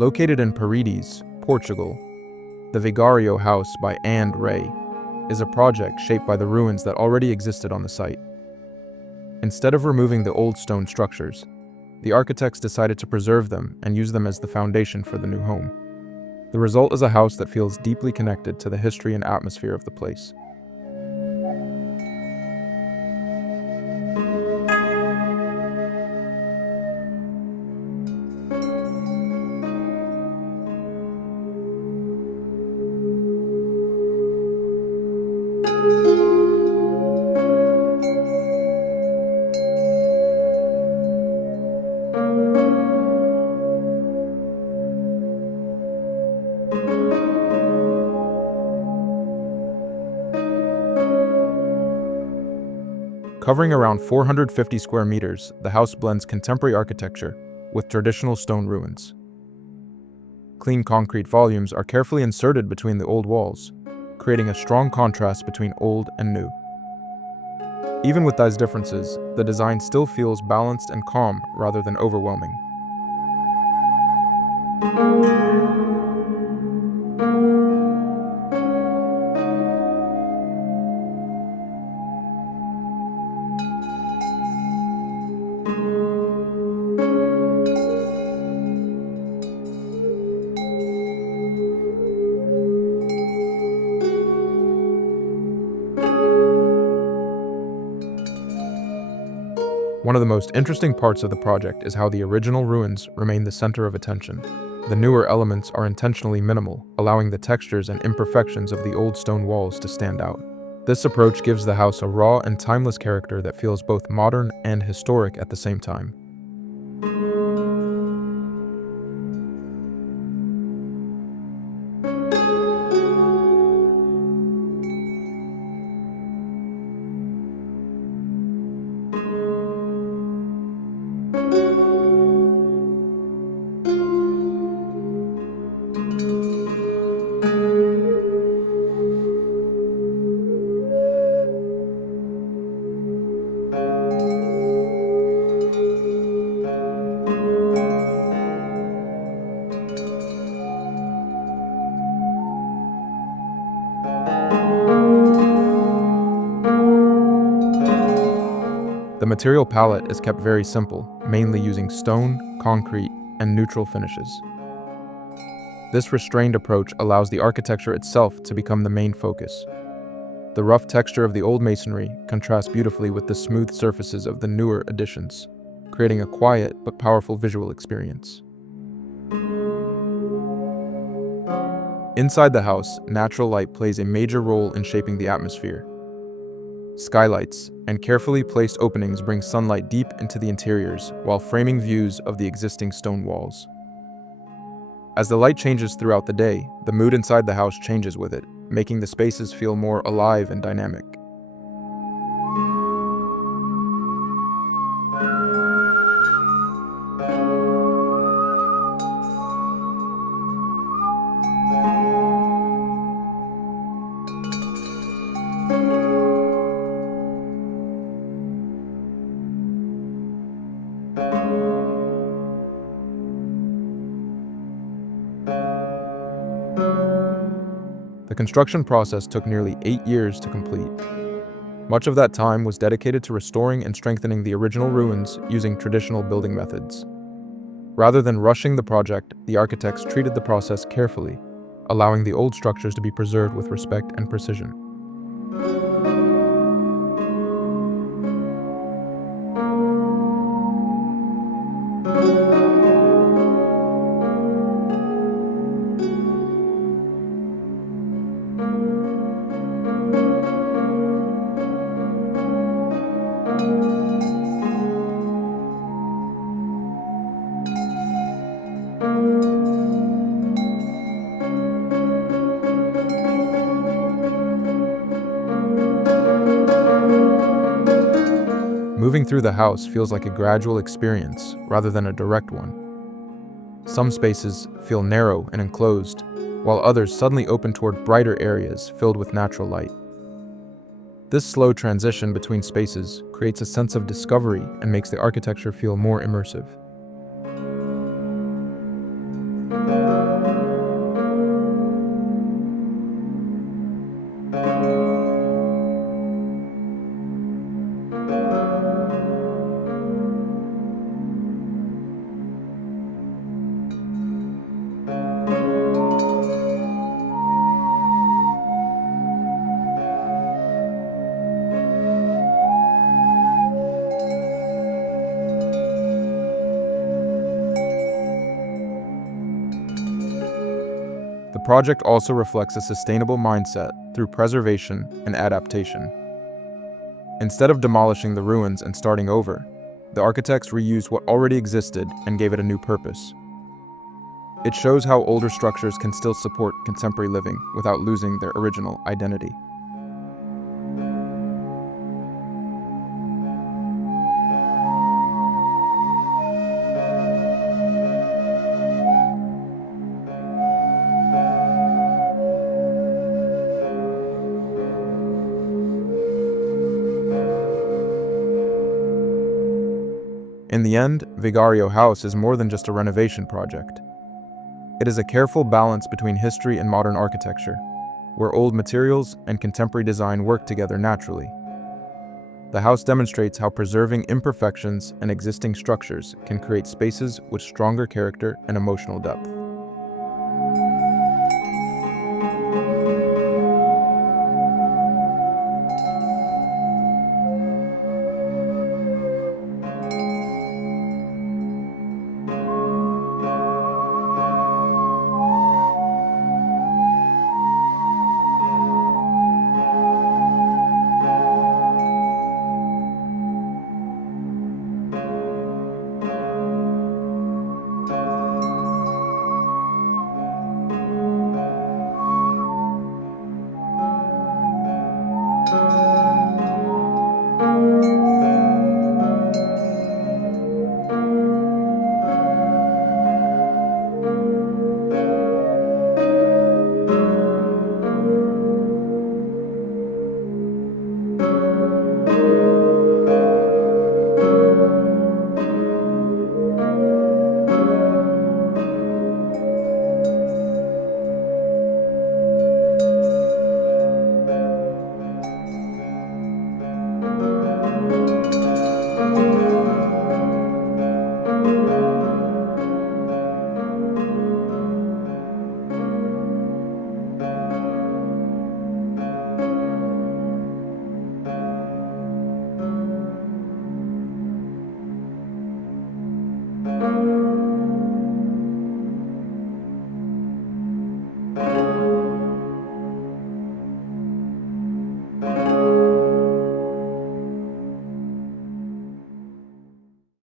Located in Paredes, Portugal, the Vigário House by and Ray is a project shaped by the ruins that already existed on the site. Instead of removing the old stone structures, the architects decided to preserve them and use them as the foundation for the new home. The result is a house that feels deeply connected to the history and atmosphere of the place. Covering around 450 square meters, the house blends contemporary architecture with traditional stone ruins. Clean concrete volumes are carefully inserted between the old walls, creating a strong contrast between old and new. Even with these differences, the design still feels balanced and calm rather than overwhelming. One of the most interesting parts of the project is how the original ruins remain the center of attention. The newer elements are intentionally minimal, allowing the textures and imperfections of the old stone walls to stand out. This approach gives the house a raw and timeless character that feels both modern and historic at the same time. The material palette is kept very simple, mainly using stone, concrete, and neutral finishes. This restrained approach allows the architecture itself to become the main focus. The rough texture of the old masonry contrasts beautifully with the smooth surfaces of the newer additions, creating a quiet but powerful visual experience. Inside the house, natural light plays a major role in shaping the atmosphere. Skylights and carefully placed openings bring sunlight deep into the interiors while framing views of the existing stone walls. As the light changes throughout the day, the mood inside the house changes with it, making the spaces feel more alive and dynamic. The construction process took nearly 8 years to complete. Much of that time was dedicated to restoring and strengthening the original ruins using traditional building methods. Rather than rushing the project, the architects treated the process carefully, allowing the old structures to be preserved with respect and precision. Moving through the house feels like a gradual experience rather than a direct one. Some spaces feel narrow and enclosed, while others suddenly open toward brighter areas filled with natural light. This slow transition between spaces creates a sense of discovery and makes the architecture feel more immersive. The project also reflects a sustainable mindset through preservation and adaptation. Instead of demolishing the ruins and starting over, the architects reused what already existed and gave it a new purpose. It shows how older structures can still support contemporary living without losing their original identity. In the end, Vigário House is more than just a renovation project. It is a careful balance between history and modern architecture, where old materials and contemporary design work together naturally. The house demonstrates how preserving imperfections and existing structures can create spaces with stronger character and emotional depth.